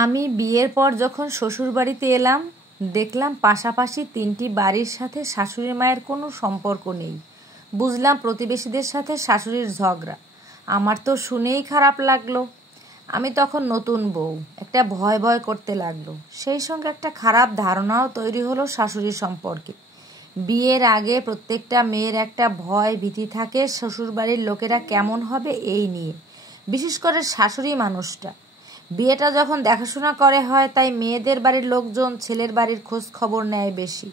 আমি বিয়ের পর যখন শ্বশুরবাড়িতে এলাম, দেখলাম পাশাপাশি ৩টি বাড়ির সাথে শাশুড়ি মায়ের কোনো সম্পর্ক নেই। বুঝলাম প্রতিবেশীদের সাথে শাশুড়ির ঝগড়া। আমার তো শুনেই খারাপ লাগলো। আমি তখন নতুন বউ, একটা ভয় ভয় করতে লাগলো। সেই সঙ্গে একটা খারাপ ধারণাও তৈরি হলো শাশুড়ি সম্পর্কে। বিয়ের আগে প্রত্যেকটা মেয়ের একটা ভয় ভীতি থাকে শ্বশুরবাড়ির লোকেরা কেমন হবে এই নিয়ে, বিশেষ করে শাশুড়ি মানুষটা। বিয়েটা যখন দেখাশোনা করে হয়, তাই মেয়েদের বাড়ির লোকজন ছেলের বাড়ির খোঁজ খবর নেয় বেশি।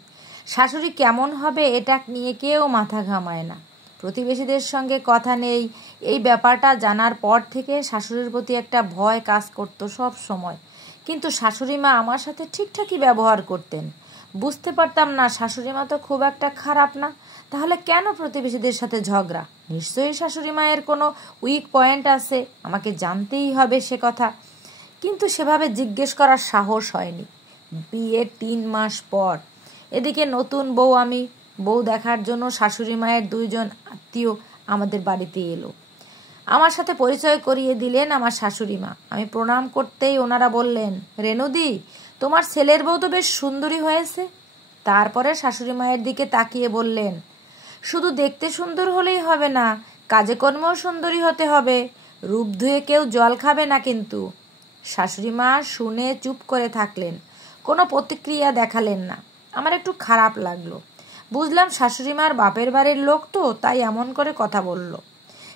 শাশুড়ি কেমন হবে এটা নিয়ে কেউ মাথা ঘামায় না। প্রতিবেশীদের সঙ্গে কথা নেই, এই ব্যাপারটা জানার পর থেকে শাশুড়ির প্রতি একটা ভয় কাজ করতো সব সময়। কিন্তু শাশুড়ি মা আমার সাথে ঠিকঠাকই ব্যবহার করতেন। বুঝতে পারতাম না শাশুড়ি মা তো খুব একটা খারাপ না, তাহলে কেন প্রতিবেশীদের সাথে ঝগড়া? নিশ্চয়ই শাশুড়ি মায়ের কোনো উইক পয়েন্ট আছে, আমাকে জানতেই হবে সে কথা। কিন্তু সেভাবে জিজ্ঞেস করার সাহস হয়নি। বিয়ের ৩ মাস পর এদিকে নতুন বউ, আমি বউ দেখার জন্য শাশুড়ি মায়ের 2 জন আত্মীয় আমাদের বাড়িতে এলো। আমার সাথে পরিচয় করিয়ে দিলেন আমার শাশুড়ি মা। আমি প্রণাম করতেই ওনারা বললেন, রেনুদি, তোমার ছেলের বউ তো বেশ সুন্দরী হয়েছে। তারপরে শাশুড়ি মায়ের দিকে তাকিয়ে বললেন, শুধু দেখতে সুন্দর হলেই হবে না, কাজে কর্মেও সুন্দরী হতে হবে। রূপ ধুয়ে কেউ জল খাবে না কিন্তু। শাশুড়ি মা শুনে চুপ করে থাকলেন, কোনো প্রতিক্রিয়া দেখালেন না। আমার একটু খারাপ লাগলো। বুঝলাম শাশুড়ি মার বাপের বাড়ির লোক তো, তাই এমন করে কথা বলল।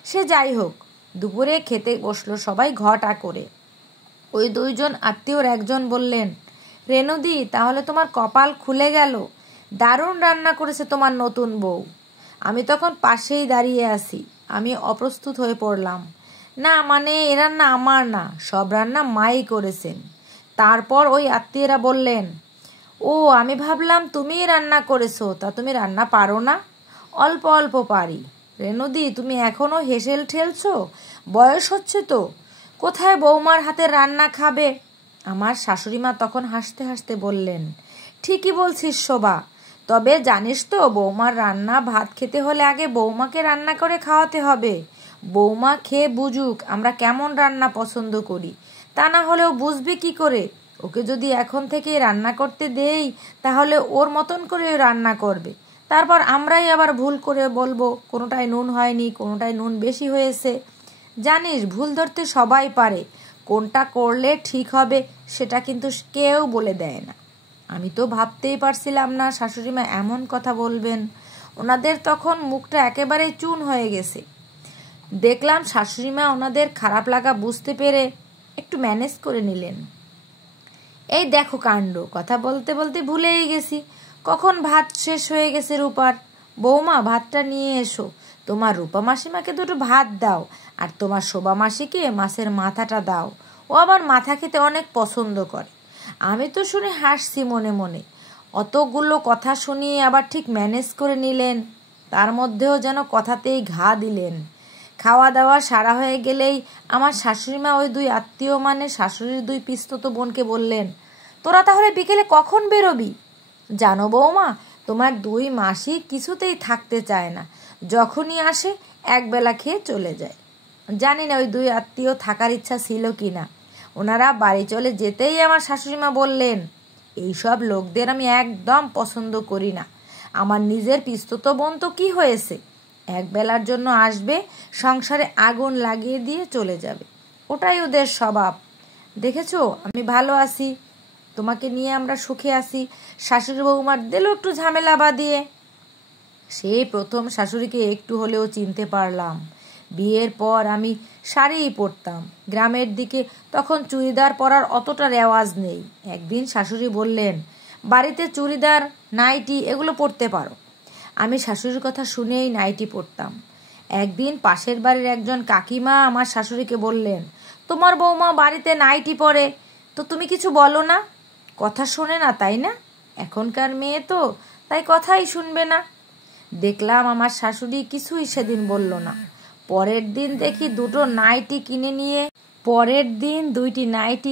সে যাই হোক, দুপুরে খেতে বসলো সবাই ঘটা করে। ওই 2 জন আত্মীয়র একজন বললেন, রেনুদি, তাহলে তোমার কপাল খুলে গেল, দারুণ রান্না করেছে তোমার নতুন বউ। আমি তখন পাশেই দাঁড়িয়ে আছি। আমি অপ্রস্তুত হয়ে পড়লাম। না মানে এ রান্না আমার না, সব রান্না মাই করেছেন। তারপর ওই আত্মীয়রা বললেন, ও আমি ভাবলাম তুমিই রান্না করেছো, তা তুমি রান্না পারো না? অল্প অল্প পারি। রেনুদি, তুমি এখনো হেসেল ঠেলছো? বয়স হচ্ছে তো, কোথায় বৌমার হাতে রান্না খাবে? আমার শাশুড়ি মা তখন হাসতে হাসতে বললেন, ঠিকই বলছিস শোভা, তবে জানিস তো বৌমার রান্না ভাত খেতে হলে আগে বৌমাকে রান্না করে খাওয়াতে হবে। বৌমা খেয়ে বুঝুক আমরা কেমন রান্না পছন্দ করি, তা না হলেও বুঝবে কি করে? ওকে যদি এখন থেকে রান্না করতে দেই, তাহলে ওর মতন করে রান্না করবে। তারপর আমরাই আবার ভুল করে বলবো কোনোটায় নুন হয়নি, কোনোটায় নুন বেশি হয়েছে। জানিস, ভুল ধরতে সবাই পারে, কোনটা করলে ঠিক হবে সেটা কিন্তু কেউ বলে দেয় না। আমি তো ভাবতেই পারছিলাম না শাশুড়ি মা এমন কথা বলবেন। ওনাদের তখন মুখটা একেবারে চুন হয়ে গেছে। দেখলাম শাশুড়ি মা ওনাদের খারাপ লাগা বুঝতে পেরে একটু ম্যানেজ করে নিলেন। এই দেখো কাণ্ড, কথা বলতে বলতে ভুলেই গেছি, কখন ভাত শেষ হয়ে গেছে রূপার। বৌমা, ভাতটা নিয়ে এসো। তোমার রূপা মাসিমাকে 2টো ভাত দাও, আর তোমার শোভা মাসিকে মাছের মাথাটা দাও। ও আবার মাথা খেতে অনেক পছন্দ করে। আমি তো শুনে হাসছি মনে মনে। অতগুলো কথা শুনিয়ে আবার ঠিক ম্যানেজ করে নিলেন, তার মধ্যেও যেন কথাতেই ঘা দিলেন। খাওয়া দাওয়া সারা হয়ে গেলেই আমার শাশুড়ি মা ওই 2 আত্মীয় মানে শাশুড়ির 2 পিস্তত বোনকে বললেন, তোরা তাহলে বিকেলে কখন বেরোবি? জানো বৌমা, তোমার 2 মাসি কিছুতেই থাকতে চায় না, যখনই আসে একবেলা খেয়ে চলে যায়। জানি না ওই 2 আত্মীয় থাকার ইচ্ছা ছিল কি না। ওনারা বাড়ি চলে যেতেই আমার শাশুড়ি মা বললেন, এইসব লোকদের আমি একদম পছন্দ করি না। আমার নিজের পিস্তত বোন তো কি হয়েছে, একবেলার জন্য আসবে, সংসারে আগুন লাগিয়ে দিয়ে চলে যাবে, ওটাই ওদের স্বভাব। দেখেছো আমি ভালো আছি, তোমাকে নিয়ে আমরা সুখে আছি, শাশুড়ি বৌমার দিল একটু ঝামেলা বাঁধিয়ে। সেই প্রথম শাশুড়িকে একটু হলেও চিনতে পারলাম। বিয়ের পর আমি শাড়িই পরতাম। গ্রামের দিকে তখন চুড়িদার পরার অতটা রেওয়াজ নেই। একদিন শাশুড়ি বললেন, বাড়িতে চুড়িদার নাইটি এগুলো পরতে পারো। আমি শাশুড়ির কথা শুনেই নাইটি পরতাম। একদিন পাশের বাড়ির একজন কাকিমা আমার শাশুড়িকে বললেন, তোমার বৌমা বাড়িতে নাইটি পরে, তো তুমি কিছু বলো না? কথা শোনে না তাই না? এখনকার মেয়ে তো, তাই কথাই শুনবে না। দেখলাম আমার শাশুড়ি কিছুই সেদিন বলল না। পরের দিন দেখি 2টি নাইটি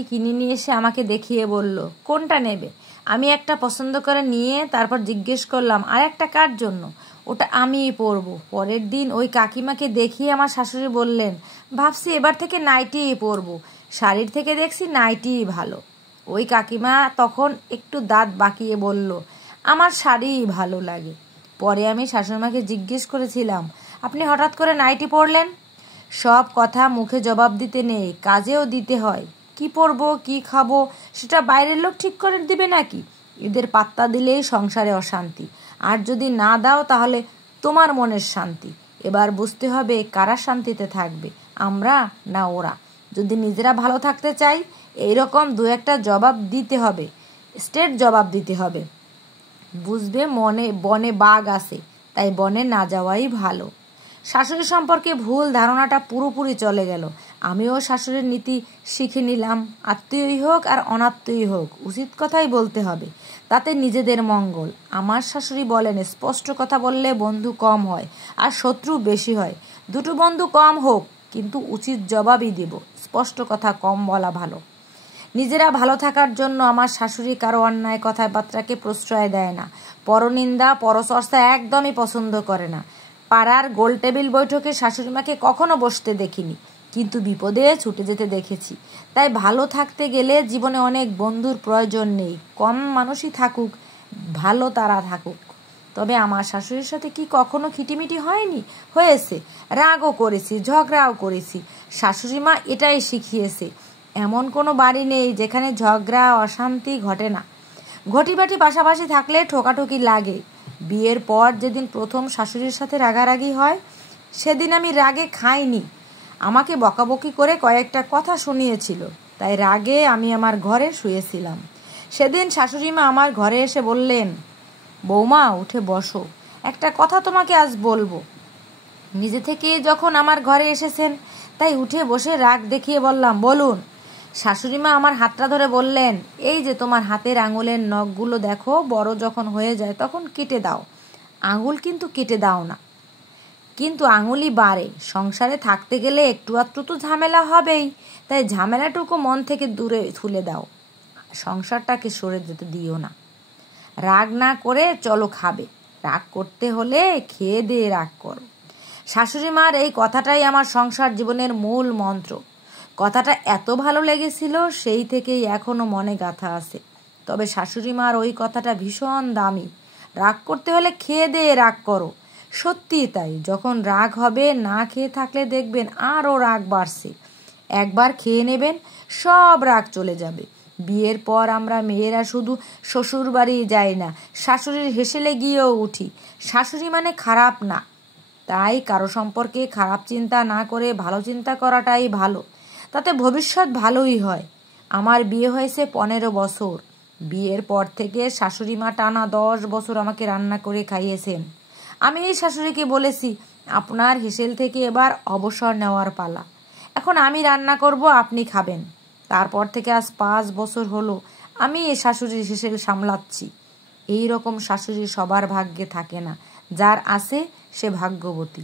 কিনে নিয়ে এসে আমাকে দেখিয়ে বলল, কোনটা নেবে? আমি একটা পছন্দ করে নিয়ে তারপর জিজ্ঞেস করলাম, আর একটা কার জন্য? ওটা আমিই পরবো। পরের দিন ওই কাকিমাকে দেখিয়ে আমার শাশুড়ি বললেন, ভাবছি এবার থেকে নাইটিই পরবো। শাড়ির থেকে দেখছি নাইটিই ভালো। ওই কাকিমা তখন একটু দাঁত বাঁকিয়ে বলল, আমার শাড়িই ভালো লাগে। পরে আমি শাশুড়িমাকে জিজ্ঞেস করেছিলাম, আপনি হঠাৎ করে নাইটি পরলেন? সব কথা মুখে জবাব দিতে নেই, কাজেও দিতে হয়। কি পরবো কি খাবো সেটা বাইরের লোক ঠিক করে দিবে নাকি? এদের পাত্তা দিলেই সংসারে অশান্তি, আর যদি না দাও তাহলে তোমার মনের শান্তি। এবার বুঝতে হবে কারা শান্তিতে থাকবে, আমরা না ওরা। যদি নিজেরা ভালো থাকতে চাই এইরকম দু একটা জবাব দিতে হবে, স্ট্রেট জবাব দিতে হবে। বুঝবে বনে বাঘ আছে, তাই বনে না যাওয়াই ভালো। শাশুড়ি সম্পর্কে ভুল ধারণাটা পুরোপুরি চলে গেল। আমিও শাশুড়ির নীতি শিখে নিলাম, আত্মীয়ই হোক আর অনাত্মীয়ই হোক উচিত কথাই বলতে হবে, তাতে নিজেদের মঙ্গল। আমার শাশুড়ি বলেন, স্পষ্ট কথা বললে বন্ধু কম হয় আর শত্রু বেশি হয়। দুটো বন্ধু কম হোক, কিন্তু উচিত জবাবই দেব। স্পষ্ট কথা কম বলা ভালো। নিজেরা ভালো থাকার জন্য আমার শাশুড়ি কারো অন্যায় কথাবার্তাকে প্রশ্রয় দেয় না। পরনিন্দা পরচর্চা একদমই পছন্দ করে না। পাড়ার গোল টেবিল বৈঠকে শাশুড়িমাকে কখনো বসতে দেখিনি, কিন্তু বিপদে ছুটে যেতে দেখেছি। তাই ভালো থাকতে গেলে জীবনে অনেক বন্ধুর প্রয়োজন নেই, কম মানুষই থাকুক, ভালো তারা থাকুক। তবে আমার শাশুড়ির সাথে কি কখনো খিটিমিটি হয়নি? হয়েছে, রাগও করেছি, ঝগড়াও করেছি। শাশুড়িমা এটাই শিখিয়েছে। এমন কোনো বাড়ি নেই যেখানে ঝগড়া অশান্তি ঘটে না। ঘটিবাটি পাশাপাশি থাকলে ঠোকাঠুকি লাগে। বিয়ের পর যেদিন প্রথম শাশুড়ির সাথে রাগারাগি হয়, সেদিন আমি রাগে খাইনি। আমাকে বকাবকি করে কয়েকটা কথা শুনিয়েছিল, তাই রাগে আমি আমার ঘরে শুয়েছিলাম। সেদিন শাশুড়িমা আমার ঘরে এসে বললেন, বৌমা উঠে বসো, একটা কথা তোমাকে আজ বলবো। নিজে থেকে যখন আমার ঘরে এসেছেন, তাই উঠে বসে রাগ দেখিয়ে বললাম, বলুন। শাশুড়িমা আমার হাতটা ধরে বললেন, এই যে তোমার হাতের আঙুলের নখগুলো দেখো, বড় যখন হয়ে যায় তখন কেটে দাও। আঙুল কিন্তু কেটে দাও না, কিন্তু আঙুলই বাড়ে। সংসারে থাকতে গেলে একটু আধটু তো ঝামেলা হবেই, তাই ঝামেলাটুকু মন থেকে দূরে তুলে দাও, সংসারটাকে সরে যেতে দিও না। রাগ না করে চলো খাবে, রাগ করতে হলে খেয়ে দিয়ে রাগ করো। শাশুড়িমার এই কথাটাই আমার সংসার জীবনের মূল মন্ত্র। কথাটা এত ভালো লেগেছিল, সেই থেকেই এখনো মনে গাঁথা আছে। তবে শাশুড়িমার ওই কথাটা ভীষণ দামি। রাগ করতে হলে খেয়ে দিয়ে রাগ করো। সত্যিই তাই, যখন রাগ হবে না খেয়ে থাকলে দেখবেন আরও রাগ বাড়ছে। একবার খেয়ে নেবেন, সব রাগ চলে যাবে। বিয়ের পর আমরা মেয়েরা শুধু শ্বশুর বাড়ি যাই না, শাশুড়ির হেসেলে গিয়েও উঠি। শাশুড়ি মানে খারাপ না, তাই কারো সম্পর্কে খারাপ চিন্তা না করে ভালো চিন্তা করাটাই ভালো, তাতে ভবিষ্যৎ ভালোই হয়। আমার বিয়ে হয়েছে 15 বছর। বিয়ের পর থেকে শাশুড়ি মা টানা 10 বছর আমাকে রান্না করে খাইয়েছেন। আমি এই শাশুড়িকে বলেছি, আপনার হেসেল থেকে এবার অবসর নেওয়ার পালা। এখন আমি রান্না করব, আপনি খাবেন। তারপর থেকে আজ 5 বছর হলো আমি এই শাশুড়ির হেসেল সামলাচ্ছি। এই রকম শাশুড়ি সবার ভাগ্যে থাকে না, যার আছে সে ভাগ্যবতী।